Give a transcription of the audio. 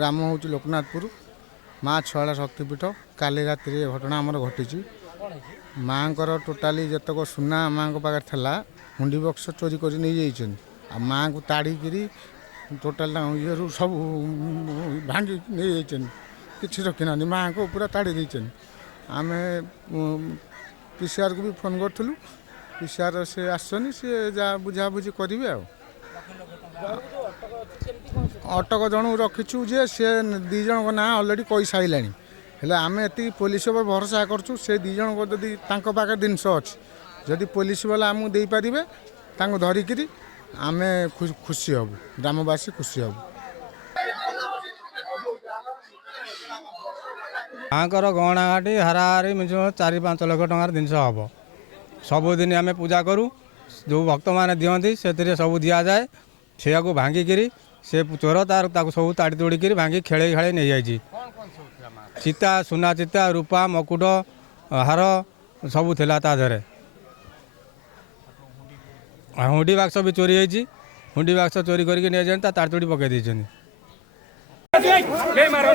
ग्राम हूँ लोकनाथपुर माँ छुआला शक्तिपीठ काली राति घटना आमर घटी माँ टोटाली जतक सुना माँ पाखे था हुंडी बक्स चोरी कर माँ को ताड़ी टोटाल ये सब भांगी नहीं किसी रखी ना माँ को पूरा ताड़ी देते आम पीसीआर को भी फोन करूँ पीसीआर से आसनी सी जहाँ बुझाबुझी करेंगे अटक जन रखीचु जे सी दीज ना अलरेडी कही सारा हेले आम ये पुलिस पर भरोसा करछु से दीज जदि पाखे जिनस अच्छी जदि पुलिस वाला आमको दे पारे धरिकी आम खुशी हबु ग्रामवासी खुशी हबु माँकर गहना घाटी हाराहारी मिनिमम 4-5 लाख टंकार जिनस हम सबुदिन आम पूजा करूँ जो भक्त मैंने दिखती से सब दि जाए से भांगिकी से चोर तार सब ताड़ी तोड़िकी भांगी खेल खेल नहीं जाइए चिता सुना चिता रूपा मकुट हार सबू थिला ताधरे हुंडी बाक्स भी चोरी होती हुंडी बाक्स चोरी करके नहीं जाए ताड़ी तोड़ी पकई देते मारो